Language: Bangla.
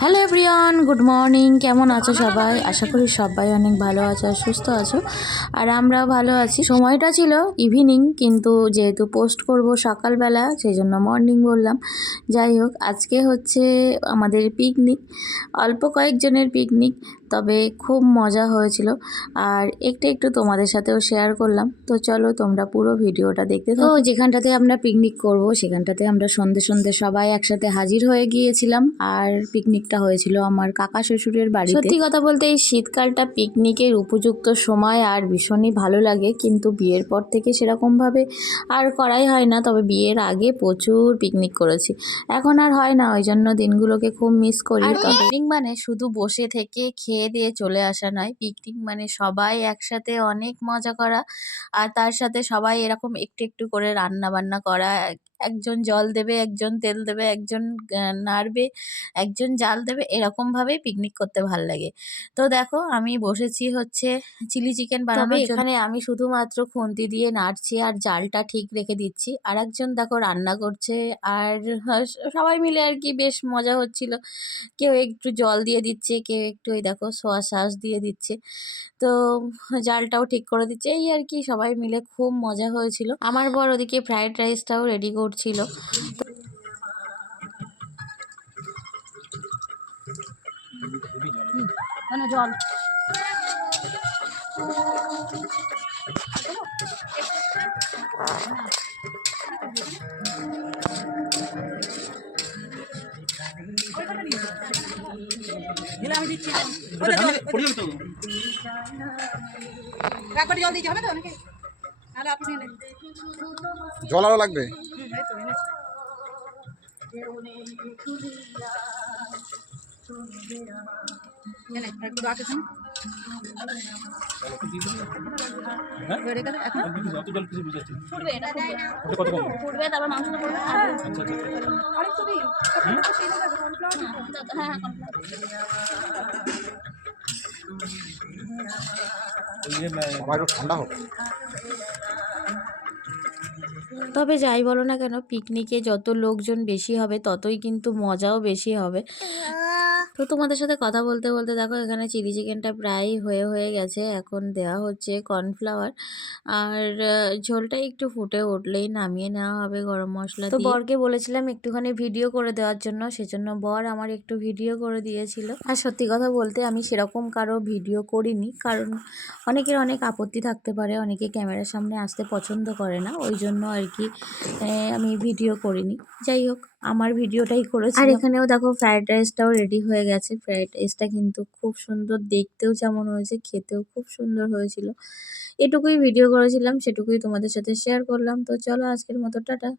Hello everyone, good morning. কেমন আছো সবাই? আশা করি সবাই অনেক ভালো আছো আর সুস্থ আছো, আর আমরাও ভালো আছি। সময়টা ছিল ইভিনিং, কিন্তু যেহেতু পোস্ট করব সকালবেলা, সেই জন্য মর্নিং বললাম। যাই হোক, আজকে হচ্ছে আমাদের পিকনিক, অল্প কয়েকজনের পিকনিক, তবে খুব মজা হয়েছিল। আর একটু একটু তোমাদের সাথেও শেয়ার করলাম। তো চলো তোমরা পুরো ভিডিওটা দেখতে থাকো। তো যেখানটাতে আমরা পিকনিক করব সেখানটাতে আমরা সন্ধে সন্ধে সবাই একসাথে হাজির হয়ে গিয়েছিলাম। আর পিকনিকটা হয়েছিল আমার কাকা শ্বশুরের বাড়িতে। সত্যি কথা বলতে এই শীতকালটা পিকনিকের উপযুক্ত সময়, আর ভীষণই ভালো লাগে। কিন্তু বিয়ের পর থেকে সেরকমভাবে আর করাই হয় না, তবে বিয়ের আগে প্রচুর পিকনিক করেছি। এখন আর হয় না, ওই জন্য দিনগুলোকে খুব মিস করি। পিকনিক মানে শুধু বসে থেকে খেয়ে দিয়ে চলে আসা নয়, পিকনিক মানে সবাই একসাথে অনেক মজা করা, আর তার সাথে সবাই এরকম একটু একটু করে রান্না বান্না করা। একজন জল দেবে, একজন তেল দেবে, একজন নাড়বে, একজন জাল দেবে, এরকম ভাবেই পিকনিক করতে ভাল লাগে। তো দেখো আমি বসেছি হচ্ছে চিলি চিকেন বানানোর জন্য। এখানে আমি শুধুমাত্র খুন্তি দিয়ে নাড়ছি আর জালটা ঠিক রেখে দিচ্ছি, আর একজন দেখো রান্না করছে। আর সবাই মিলে আর কি বেশ মজা হচ্ছিল। কেউ একটু জল দিয়ে দিচ্ছে, কেউ একটু ওই দেখো সোয়া সস দিয়ে দিচ্ছে, তো জালটাও ঠিক করে দিচ্ছে। এই আর কি, সবাই মিলে খুব মজা হয়েছিল। আমার বর ওদিকে ফ্রাইড রাইসটাও রেডি করছিল। জল আমি দিচ্ছি, জল দিতে হবে তো নাকি? জল আরো লাগবে। ঠান্ডা হোক। তবে যাই বলো না কেন, পিকনিকে যত লোকজন বেশি হবে ততই কিন্তু মজাও বেশি হবে। তো তোমাদের সাথে কথা বলতে বলতে দেখো এখানে চিলি চিকেনটা প্রায় হয়ে গেছে। এখন দেওয়া হচ্ছে কর্নফ্লাওয়ার, আর ঝোলটা একটু ফুটে উঠলেই নামিয়ে নেওয়া হবে গরম মশলা দিয়ে। তো বরকে বলেছিলাম একটুখানি ভিডিও করে দেওয়ার জন্য, সেজন্য বর আমার একটু ভিডিও করে দিয়েছিল। আর সত্যি কথা বলতে আমি সেরকম কারো ভিডিও করিনি, কারণ অনেকের অনেক আপত্তি থাকতে পারে, অনেকে ক্যামেরার সামনে আসতে পছন্দ করে না, ওই জন্য আর কি আমি ভিডিও করিনি। যাই হোক, আমার ভিডিওটাই করেছি। আর এখানেও দেখো ফ্রাইড রাইসটাও রেডি হয়ে গেছে। ফ্রাইড রাইসটা কিন্তু খুব সুন্দর, দেখতেও যেমন হয়েছে খেতেও খুব সুন্দর হয়েছিল। এটুকুই ভিডিও করেছিলাম, সেটুকুই তোমাদের সাথে শেয়ার করলাম। তো চলো আজকের মতো টাটা।